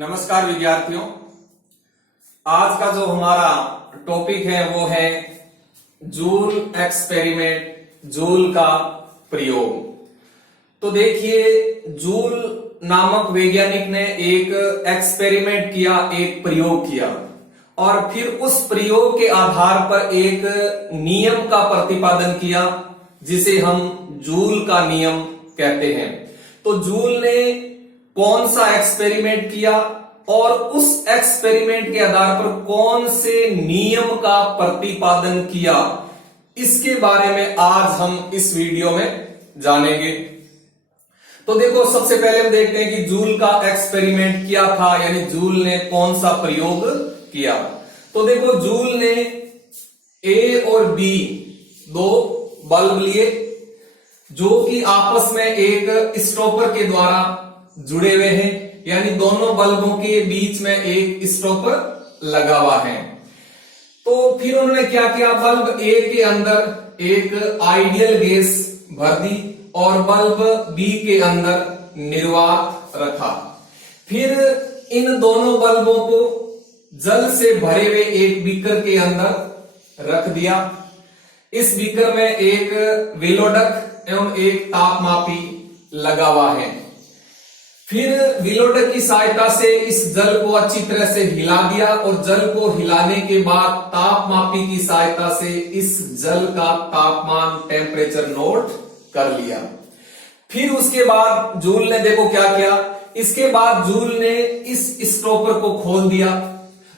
नमस्कार विद्यार्थियों। आज का जो हमारा टॉपिक है वो है जूल एक्सपेरिमेंट, जूल का प्रयोग। तो देखिए, जूल नामक वैज्ञानिक ने एक एक्सपेरिमेंट किया, एक प्रयोग किया और फिर उस प्रयोग के आधार पर एक नियम का प्रतिपादन किया जिसे हम जूल का नियम कहते हैं। तो जूल ने कौन सा एक्सपेरिमेंट किया और उस एक्सपेरिमेंट के आधार पर कौन से नियम का प्रतिपादन किया, इसके बारे में आज हम इस वीडियो में जानेंगे। तो देखो, सबसे पहले हम देखते हैं कि जूल का एक्सपेरिमेंट क्या था, यानी जूल ने कौन सा प्रयोग किया। तो देखो, जूल ने ए और बी दो बल्ब लिए जो कि आपस में एक स्टॉपर के द्वारा जुड़े हुए हैं, यानी दोनों बल्बों के बीच में एक स्टॉपर लगा हुआ है। तो फिर उन्होंने क्या किया, बल्ब ए के अंदर एक आइडियल गैस भर दी और बल्ब बी के अंदर निर्वात रखा। फिर इन दोनों बल्बों को जल से भरे हुए एक बीकर के अंदर रख दिया। इस बीकर में एक विलोडक एवं एक तापमापी लगा हुआ है। फिर विलोडक की सहायता से इस जल को अच्छी तरह से हिला दिया और जल को हिलाने के बाद तापमापी की सहायता से इस जल का तापमान, टेम्परेचर नोट कर लिया। फिर उसके बाद जूल ने देखो क्या किया, इसके बाद जूल ने इस स्टॉपर को खोल दिया।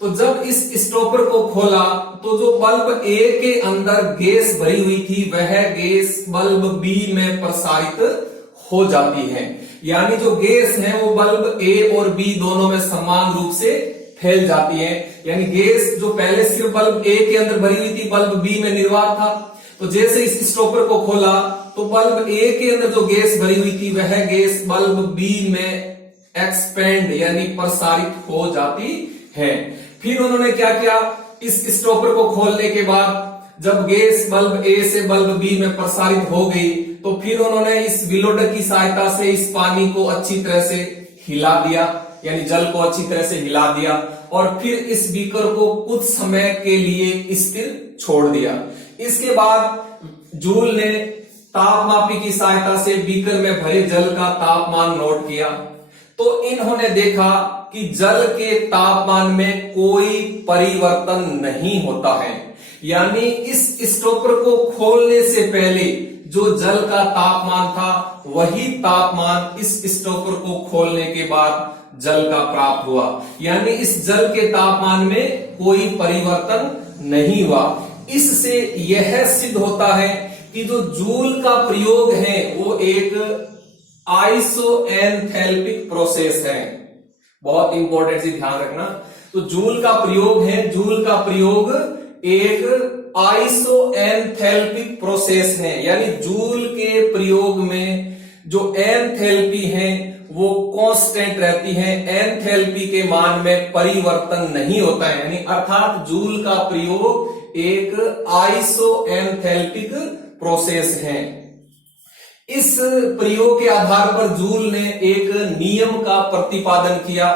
तो जब इस स्टॉपर को खोला तो जो बल्ब ए के अंदर गैस भरी हुई थी वह गैस बल्ब बी में प्रसारित हो जाती है, यानी जो गैस है वो बल्ब ए और बी दोनों में समान रूप से फैल जाती है। यानी गैस जो पहले सिर्फ बल्ब ए के अंदर भरी हुई थी, बल्ब बी में निर्वात था, तो जैसे इस स्टॉपर को खोला तो बल्ब ए के अंदर जो गैस भरी हुई थी वह गैस बल्ब बी में एक्सपेंड यानी प्रसारित हो जाती है। फिर उन्होंने क्या किया, इस स्टॉपर को खोलने के बाद जब गैस बल्ब ए से बल्ब बी में प्रसारित हो गई तो फिर उन्होंने इस विलोडक की सहायता से इस पानी को अच्छी तरह से हिला दिया, यानी जल को अच्छी तरह से हिला दिया और फिर इस बीकर को कुछ समय के लिए स्थिर छोड़ दिया। इसके बाद जूल ने तापमापी की सहायता से बीकर में भरे जल का तापमान नोट किया। तो इन्होंने देखा कि जल के तापमान में कोई परिवर्तन नहीं होता है, यानी इस स्टॉपर को खोलने से पहले जो जल का तापमान था वही तापमान इस स्टॉपर को खोलने के बाद जल का प्राप्त हुआ, यानी इस जल के तापमान में कोई परिवर्तन नहीं हुआ। इससे यह सिद्ध होता है कि जो जूल का प्रयोग है वो एक आइसोएंथैल्पिक प्रोसेस है। बहुत इंपॉर्टेंट चीज ध्यान रखना। तो जूल का प्रयोग है, जूल का प्रयोग एक आइसोएंथैल्पिक प्रोसेस है, यानी जूल के प्रयोग में जो एंथैल्पी है वो कांस्टेंट रहती है, एंथैल्पी के मान में परिवर्तन नहीं होता है, यानी अर्थात जूल का प्रयोग एक आइसोएंथैल्पिक प्रोसेस है। इस प्रयोग के आधार पर जूल ने एक नियम का प्रतिपादन किया।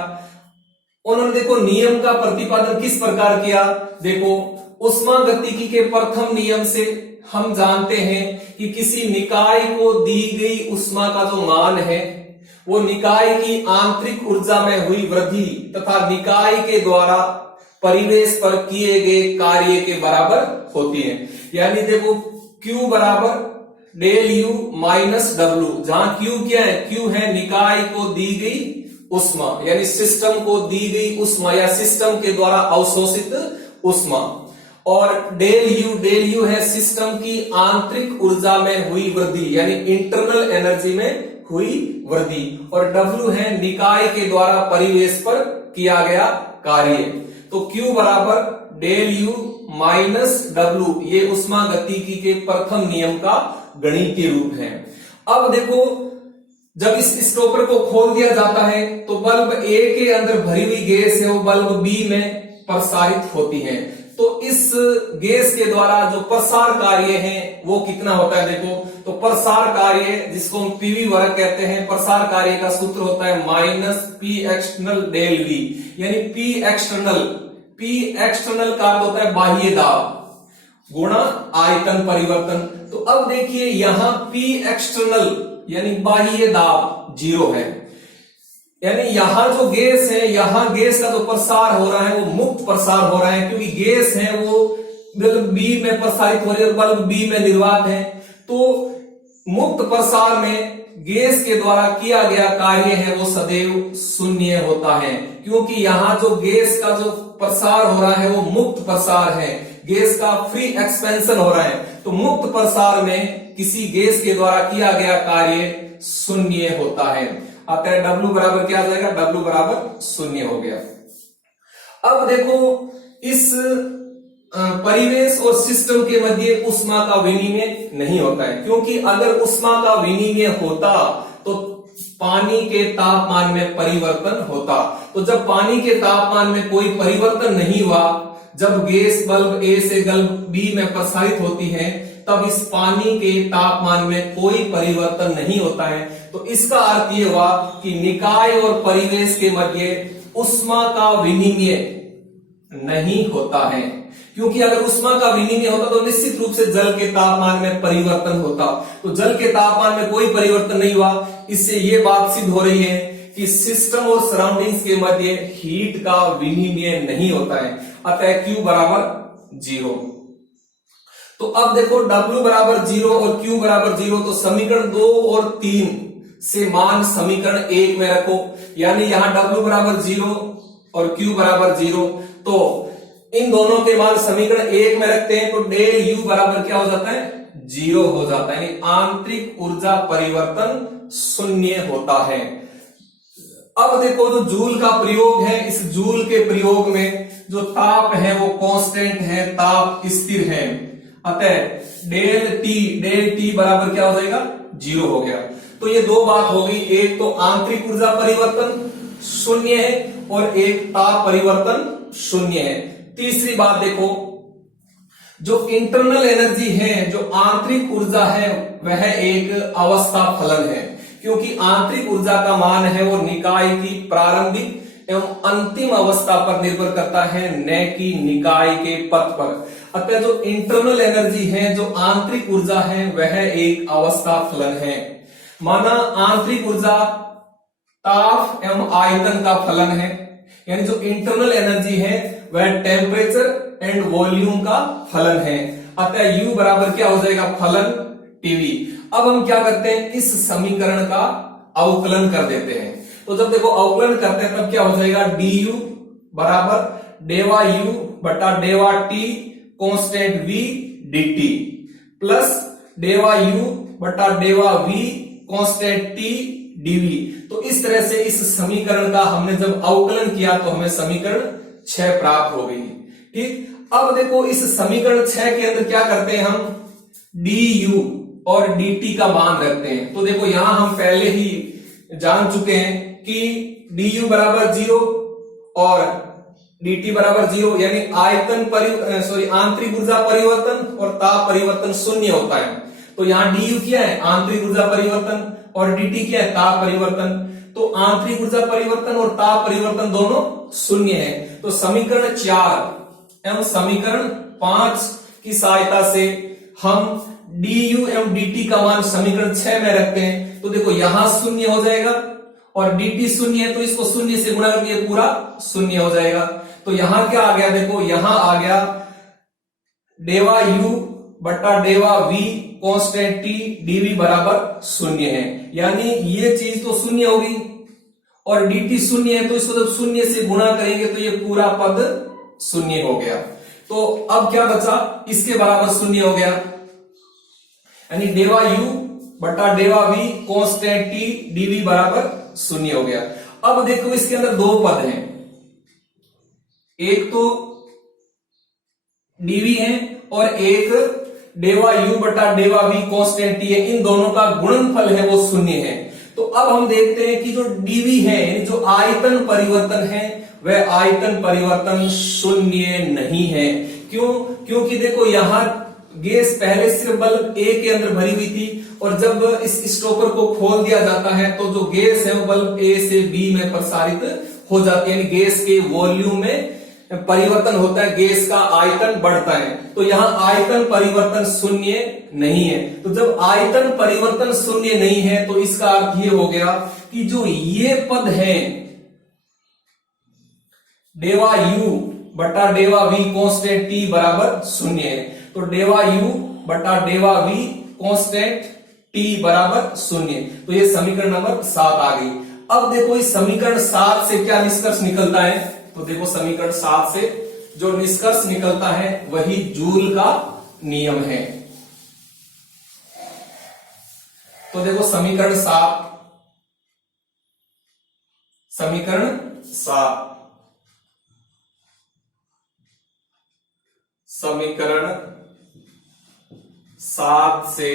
उन्होंने देखो नियम का प्रतिपादन किस प्रकार किया, देखो उष्मागतिकी के प्रथम नियम से हम जानते हैं कि किसी निकाय को दी गई उष्मा का जो मान है वो निकाय की आंतरिक ऊर्जा में हुई वृद्धि तथा निकाय के द्वारा परिवेश पर किए गए कार्य के बराबर होती है। यानी देखो Q बराबर डेल U माइनस W, जहां Q क्या है, Q है निकाय को दी गई उष्मा, यानी सिस्टम को दी गई उष्मा या सिस्टम के द्वारा अवशोषित उष्मा, और डेल U है सिस्टम की आंतरिक ऊर्जा में हुई वृद्धि यानी इंटरनल एनर्जी में हुई वृद्धि, और W है निकाय के द्वारा परिवेश पर किया गया कार्य। तो Q बराबर डेल U माइनस W, ये उष्मागतिकी के प्रथम नियम का गणितीय रूप है। अब देखो, जब इस स्टॉपर को खोल दिया जाता है तो बल्ब ए के अंदर भरी हुई गैस है वो बल्ब बी में प्रसारित होती है। तो इस गैस के द्वारा जो प्रसार कार्य है वो कितना होता है, देखो तो प्रसार कार्य जिसको हम पीवी वर्ग कहते हैं, प्रसार कार्य का सूत्र होता है minus P external del V, यानी पी एक्सटर्नल का होता है बाह्य दाब गुणा आयतन परिवर्तन। तो अब देखिए यहां पी एक्सटर्नल यानी बाह्य दाब 0 है, यानी यहां जो गैस है, यहां गैस का जो प्रसार हो रहा है वो मुक्त प्रसार हो रहा है, क्योंकि गैस है वो बल्ब बी में प्रसारित हो रही है और बल्ब बी में निर्वात है। तो मुक्त प्रसार में गैस के द्वारा किया गया कार्य है वो सदैव शून्य होता है, क्योंकि यहां जो गैस का जो प्रसार हो रहा है वो मुक्त प्रसार है, गैस का फ्री एक्सपेंशन हो रहा है। तो मुक्त प्रसार में किसी गैस के द्वारा किया गया कार्य शून्य होता है, अतः W बराबर क्या आ जाएगा, W बराबर शून्य हो गया। अब देखो इस परिवेश और सिस्टम के मध्य ऊष्मा का विनिमय नहीं होता है, क्योंकि अगर ऊष्मा का विनिमय होता तो पानी के तापमान में परिवर्तन होता। तो जब पानी के तापमान में कोई परिवर्तन नहीं हुआ, जब गैस बल्ब ए से बल्ब बी में प्रसारित होती है, तब इस पानी के तापमान में कोई परिवर्तन नहीं होता है। तो इसका अर्थ यह हुआ कि निकाय और परिवेश के मध्य ऊष्मा का विनिमय नहीं होता है, क्योंकि अगर ऊष्मा का विनिमय होता तो निश्चित रूप से जल के तापमान में परिवर्तन होता। तो जल के तापमान में कोई परिवर्तन नहीं हुआ, इससे यह बात सिद्ध हो रही है कि सिस्टम और सराउंडिंग्स के मध्य हीट का विनिमय नहीं होता है, अतः Q बराबर 0। तो अब देखो W बराबर 0 और Q बराबर 0, तो समीकरण 2 और 3 से मान समीकरण 1 में रखो, यानी यहां W बराबर 0 और Q बराबर 0, तो इन दोनों के मान समीकरण 1 में रखते हैं, तो डेल U बराबर क्या हो जाता है, 0 हो जाता है, यानी आंतरिक ऊर्जा परिवर्तन शून्य होता है। अब देखो जो जूल का प्रयोग है, इस जूल के प्रयोग में जो ताप है वो कांस्टेंट है, ताप स्थिर है, अतः डेल टी बराबर क्या हो जाएगा, 0 हो गया। तो ये दो बात हो गई, एक तो आंतरिक ऊर्जा परिवर्तन शून्य है और एक ताप परिवर्तन शून्य है। तीसरी बात देखो, जो इंटरनल एनर्जी है, जो आंतरिक ऊर्जा है, वह एक अवस्था फलन है, क्योंकि आंतरिक ऊर्जा का मान है वो निकाय की प्रारंभिक एवं अंतिम अवस्था पर निर्भर करता है, न कि निकाय के पथ पर। अतः जो इंटरनल एनर्जी है, जो आंतरिक ऊर्जा है, वह एक अवस्था फलन है। माना आंतरिक ऊर्जा ताप एवं आयतन का फलन है, यानी जो इंटरनल एनर्जी है वह टेम्परेचर एंड वॉल्यूम का फलन है, अतः U बराबर क्या हो जाएगा, फलन टीवी। अब हम क्या करते हैं, इस समीकरण का अवकलन कर देते हैं। तो जब देखो अवकलन करते हैं तब क्या हो जाएगा, du बराबर डेवा U बटा डेवा T constant V dt plus डेवा U बटा डेवा V कांस्टेंट T dV। तो इस तरह से इस समीकरण का हमने जब अवकलन किया तो हमें समीकरण 6 प्राप्त हो गई। ठीक, अब देखो इस समीकरण 6 के अंदर क्या करते हैं, हम du और dt का मान रखते हैं। तो देखो यहां हम पहले ही जान चुके हैं कि du बराबर 0 और dt बराबर 0, यानी आंतरिक ऊर्जा परिवर्तन और ताप परिवर्तन शून्य होता है। तो यहां du क्या है, आंतरिक ऊर्जा परिवर्तन, और dt क्या है, ताप परिवर्तन। तो आंतरिक ऊर्जा परिवर्तन और ताप परिवर्तन दोनों शून्य है। तो समीकरण 4 एवं समीकरण 5 की सहायता से हम du एवं dt का मान समीकरण 6 में रखते हैं। तो देखो यहां शून्य हो जाएगा और dt शून्य है, तो इसको शून्य से गुणा करके पूरा शून्य हो जाएगा। तो यहां क्या आ गया, देखो यहां आ गया डेवा U बटा डेवा V कांस्टेंट T dV बराबर शून्य है, यानी ये चीज तो शून्य होगी और dt शून्य है, तो इसको जब शून्य से गुणा करेंगे तो ये पूरा पद शून्य हो गया। तो अब क्या बचा, इसके बराबर शून्य हो गया, यानी डेवा U बटा डेवा V कांस्टेंट T dV बराबर शून्य हो गया। अब देखो इसके अंदर दो पद हैं, एक तो dV है और एक डेवा U बटा डेवा V कांस्टेंट T है, इन दोनों का गुणनफल है वो शून्य है। तो अब हम देखते हैं कि जो dV है, यानी जो आयतन परिवर्तन है, वह आयतन परिवर्तन शून्य नहीं है। क्यों, क्योंकि देखो यहां गैस पहले सिर्फ बल्ब ए के अंदर भरी हुई थी और जब इस स्टॉपर को खोल दिया जाता है तो जो गैस है वो बल्ब ए से बी में प्रसारित हो जाती है, यानी गैस के वॉल्यूम में परिवर्तन होता है, गैस का आयतन बढ़ता है। तो यहां आयतन परिवर्तन शून्य नहीं है। तो जब आयतन परिवर्तन शून्य नहीं है तो इसका अर्थ ये हो गया कि जो ये पद है डेवा यू बटा डेवा वी कांस्टेंट टी बराबर शून्य है। तो डेवा यू बटा डेवा वी कांस्टेंट टी बराबर शून्य। तो ये समीकरण नंबर 7 आ गई। अब देखो इस समीकरण 7 से क्या निष्कर्ष निकलता है, तो देखो समीकरण 7 से जो निष्कर्ष निकलता है वही जूल का नियम है। तो देखो समीकरण 7 समीकरण 7 से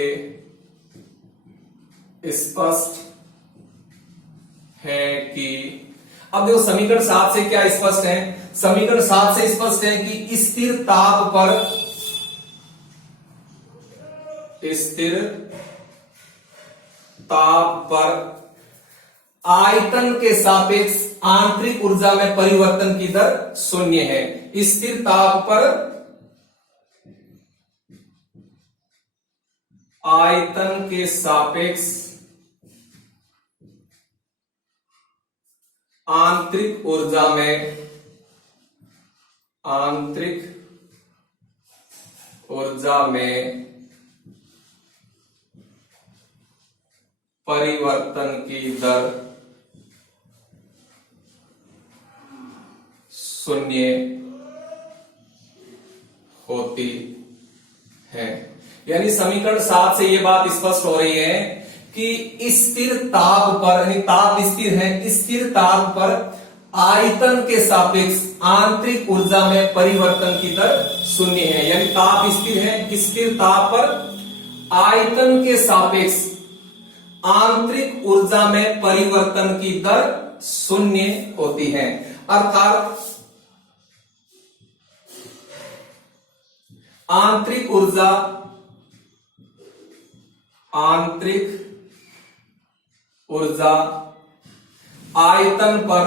स्पष्ट है कि, अब देखो समीकरण 7 से क्या स्पष्ट है, समीकरण 7 से स्पष्ट है कि स्थिर ताप पर आयतन के सापेक्ष आंतरिक ऊर्जा में परिवर्तन की दर शून्य है। स्थिर ताप पर आयतन के सापेक्ष आंतरिक ऊर्जा में परिवर्तन की दर शून्य होती है। यानी समीकरण 7 से यह बात स्पष्ट हो रही है कि स्थिर ताप पर, यानी ताप स्थिर है, स्थिर ताप पर आयतन के सापेक्ष आंतरिक ऊर्जा में परिवर्तन की दर शून्य है। यानी ताप स्थिर है, स्थिर ताप पर आयतन के सापेक्ष आंतरिक ऊर्जा में परिवर्तन की दर शून्य होती है। अर्थात आंतरिक ऊर्जा आयतन पर,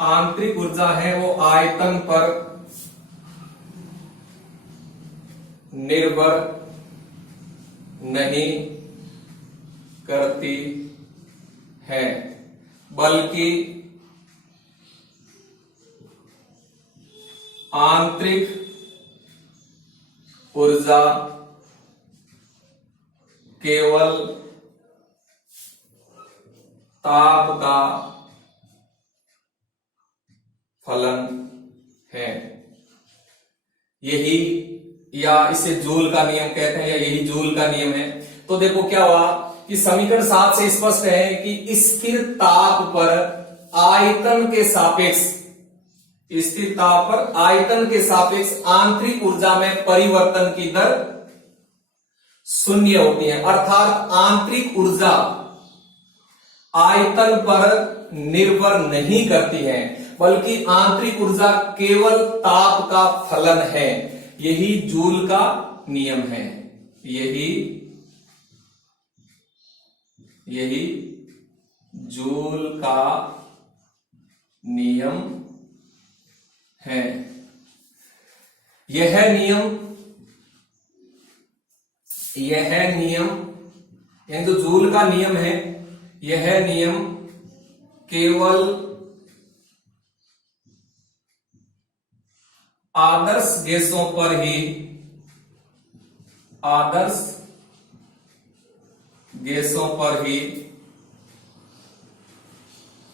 आंतरिक ऊर्जा है वो आयतन पर निर्भर नहीं करती है, बल्कि आंतरिक ऊर्जा केवल ताप का फलन है। यही, या इसे जूल का नियम कहते हैं, या यही जूल का नियम है। तो देखो क्या हुआ कि समीकरण 7 से स्पष्ट है कि स्थिर ताप पर आयतन के सापेक्ष, स्थिर ताप पर आयतन के सापेक्ष आंतरिक ऊर्जा में परिवर्तन की दर शून्य होती है। अर्थात आंतरिक ऊर्जा आयतन पर निर्भर नहीं करती है, बल्कि आंतरिक ऊर्जा केवल ताप का फलन है। यही जूल का नियम है, यही जूल का नियम है। यह नियम यानी जो जूल का नियम है, यह नियम केवल आदर्श गैसों पर ही, आदर्श गैसों पर ही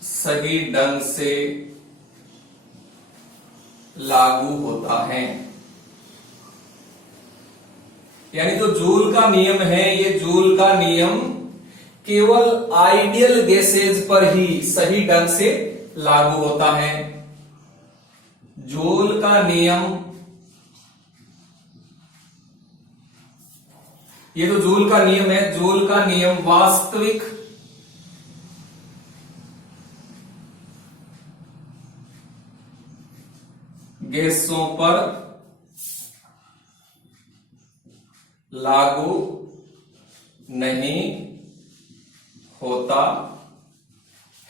सही ढंग से लागू होता है। यानी जो जूल का नियम है, ये जूल का नियम केवल आइडियल गैसेज पर ही सही ढंग से लागू होता है। जूल का नियम, ये जो जूल का नियम है, जूल का नियम वास्तविक गैसों पर लागू नहीं होता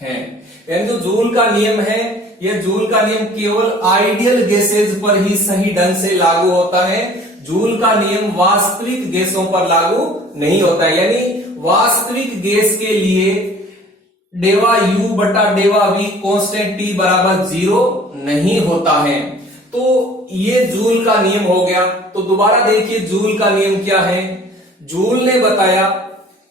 है। यानी जो जूल का नियम है, यह जूल का नियम केवल आइडियल गैसेज पर ही सही ढंग से लागू होता है। जूल का नियम वास्तविक गैसों पर लागू नहीं होता है। यानी वास्तविक गैस के लिए डेवा U बटा डेवा V कांस्टेंट T बराबर 0 नहीं होता है। तो ये जूल का नियम हो गया। तो दोबारा देखिए जूल का नियम क्या है। जूल ने बताया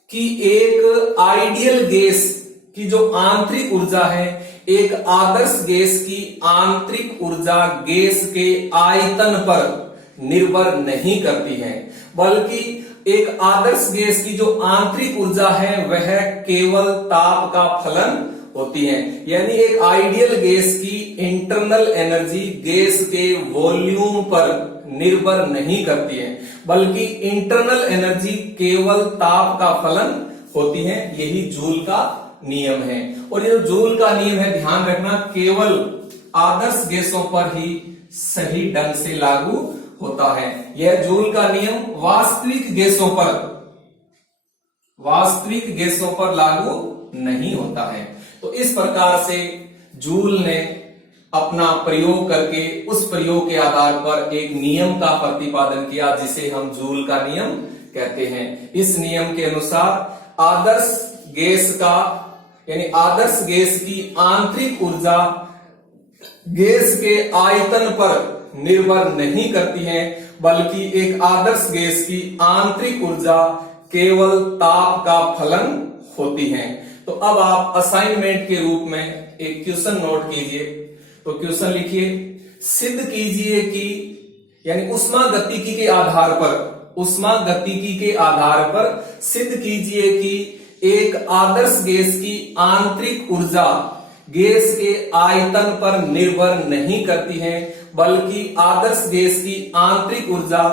कि एक आइडियल गैस की जो आंतरिक ऊर्जा है, एक आदर्श गैस की आंतरिक ऊर्जा गैस के आयतन पर निर्भर नहीं करती है, बल्कि एक आदर्श गैस की जो आंतरिक ऊर्जा है वह केवल ताप का फलन होती है। यानी एक आइडियल गैस की इंटरनल एनर्जी गैस के वॉल्यूम पर निर्भर नहीं करती है, बल्कि इंटरनल एनर्जी केवल ताप का फलन होती है। यही जूल का नियम है। और ये जो जूल का नियम है, ध्यान रखना, केवल आदर्श गैसों पर ही सही ढंग से लागू होता है। यह जूल का नियम वास्तविक गैसों पर लागू नहीं होता है। तो इस प्रकार से जूल ने अपना प्रयोग करके उस प्रयोग के आधार पर एक नियम का प्रतिपादन किया, जिसे हम जूल का नियम कहते हैं। इस नियम के अनुसार आदर्श गैस का यानी आदर्श गैस की आंतरिक ऊर्जा गैस के आयतन पर निर्भर नहीं करती है, बल्कि एक आदर्श गैस की आंतरिक ऊर्जा केवल ताप का फलन होती है। तो अब आप असाइनमेंट के रूप में एक क्वेश्चन नोट कीजिए। तो क्वेश्चन लिखिए, सिद्ध कीजिए कि यानी ऊष्मागतिकी के आधार पर सिद्ध कीजिए कि एक आदर्श गैस की आंतरिक ऊर्जा गैस के आयतन पर निर्भर नहीं करती है, बल्कि आदर्श गैस की आंतरिक ऊर्जा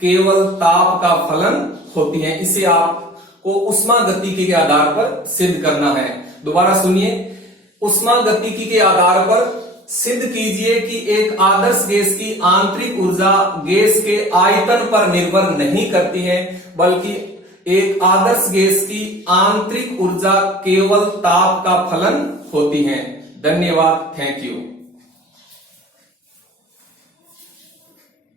केवल ताप का फलन होती है। इसे आपको ऊष्मागतिकी के आधार पर सिद्ध करना है। दोबारा सुनिए, ऊष्मागतिकी के आधार पर सिद्ध कीजिए कि एक आदर्श गैस की आंतरिक ऊर्जा गैस के आयतन पर निर्भर नहीं करती है, बल्कि एक आदर्श गैस की आंतरिक ऊर्जा केवल ताप का फलन होती है। धन्यवाद, थैंक यू।